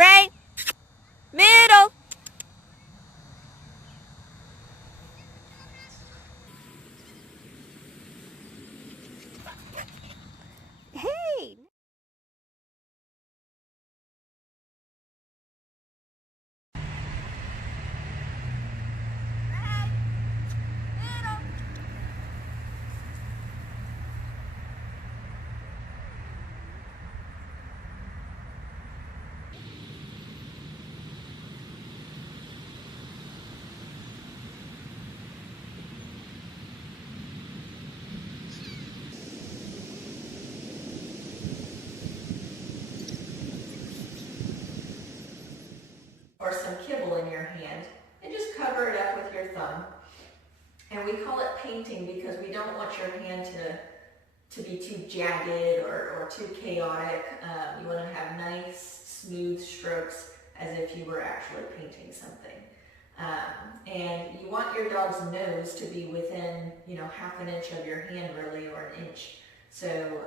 Right, middle. Hey. Right, middle. Or some kibble in your hand, and just cover it up with your thumb. And we call it painting because we don't want your hand to be too jagged or too chaotic. You want to have nice, smooth strokes as if you were actually painting something. And you want your dog's nose to be within, half an inch of your hand really, or an inch. So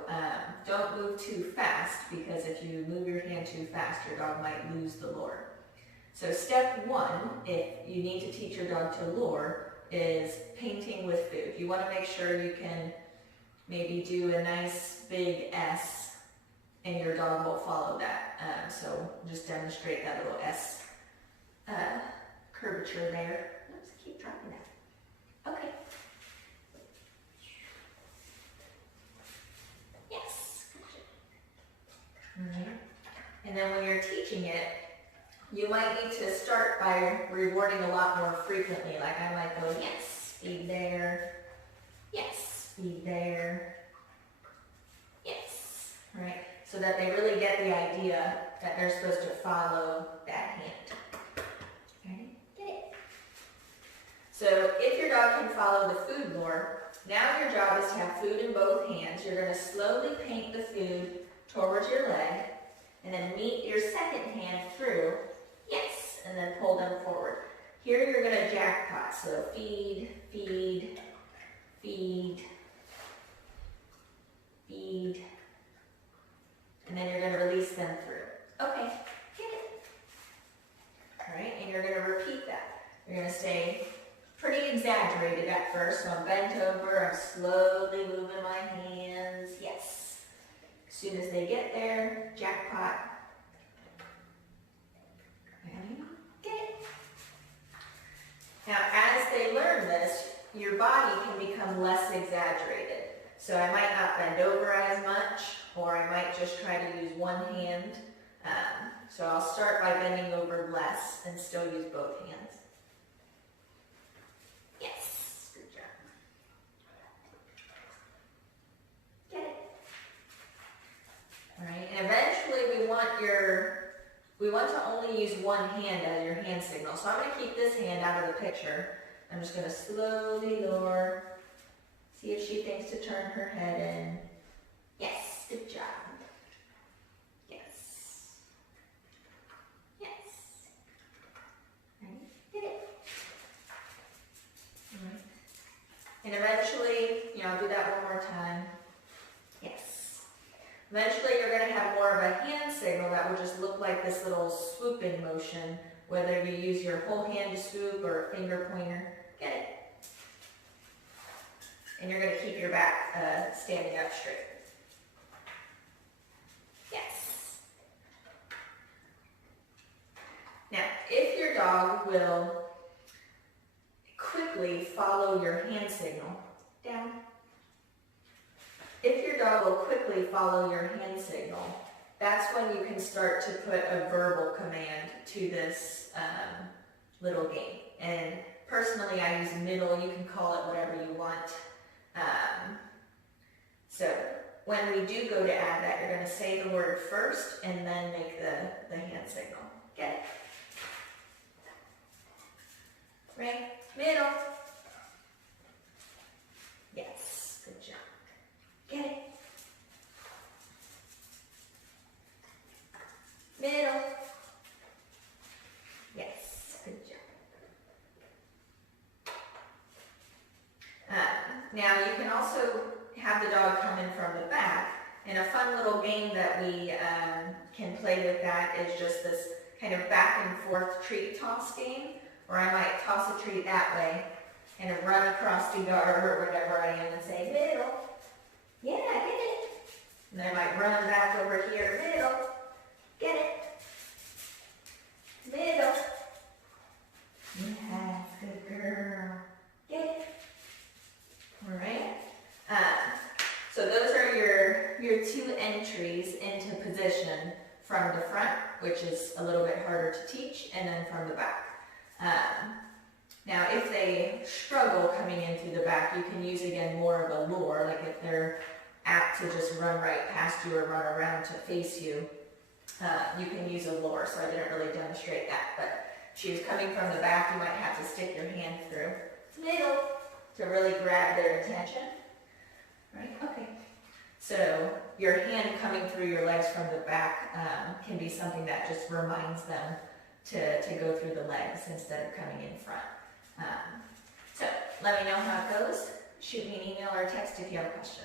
don't move too fast, because if you move your hand too fast, your dog might lose the lure. So step one, if you need to teach your dog to lure, is painting with food. You want to make sure you can maybe do a nice big S, and your dog will follow that. So just demonstrate that little S curvature there. Let's keep dropping that. Okay. Yes. Alright. And then when you're teaching it, you might need to start by rewarding a lot more frequently. Like I might go, yes, feed there, yes, feed there, yes, right? So that they really get the idea that they're supposed to follow that hand. Ready? Get it. So if your dog can follow the food lure, now your job is to have food in both hands. You're going to slowly paint the food towards your leg, and then meet your second hand through. Yes, and then pull them forward. Here you're going to jackpot, so feed, feed, feed, feed, and then you're going to release them through. Okay, get it. All right, and you're going to repeat that. You're going to stay pretty exaggerated at first, so I'm bent over, I'm slowly moving my hands, yes. As soon as they get there, jackpot. Get it. Now, as they learn this, your body can become less exaggerated. So I might not bend over as much, or I might just try to use one hand. So I'll start by bending over less and still use both hands. Yes, good job. Get it. All right, and eventually we want to only use one hand as your hand signal. So I'm going to keep this hand out of the picture. I'm just going to slowly lure, see if she thinks to turn her head in. Yes, good job. Yes. Yes. Right. Get it. All right. And eventually, I'll do that one more time. Yes. Eventually, you're going to have more of a hand signal that will just look like this little swooping motion, whether you use your whole hand to swoop or a finger pointer. Get it? And you're going to keep your back standing up straight. Yes. Now, if your dog will quickly follow your hand signal, down. If your dog will quickly follow your hand signal, that's when you can start to put a verbal command to this little game. And personally, I use middle. You can call it whatever you want. So when we do go to add that, you're going to say the word first and then make the hand signal. Get it? Right? Middle. Yes, good job. Get it? Middle. Yes, good job. Now you can also have the dog come in from the back, and a fun little game that we can play with that is just this kind of back and forth treat toss game, where I might toss a treat that way and run across the yard or whatever I am and say, middle, yeah, get it. And I might run back over here, middle, get it, middle. Yes, good girl, get it. All right. So those are your two entries into position from the front, which is a little bit harder to teach, and then from the back. Now, if they struggle coming into the back, you can use, again, more of a lure, like if they're apt to just run right past you or run around to face you, you can use a lure, so I didn't really demonstrate that, but if she was coming from the back, you might have to stick your hand through middle to really grab their attention. Right? Okay. So your hand coming through your legs from the back can be something that just reminds them to go through the legs instead of coming in front. So let me know how it goes. Shoot me an email or text if you have a question.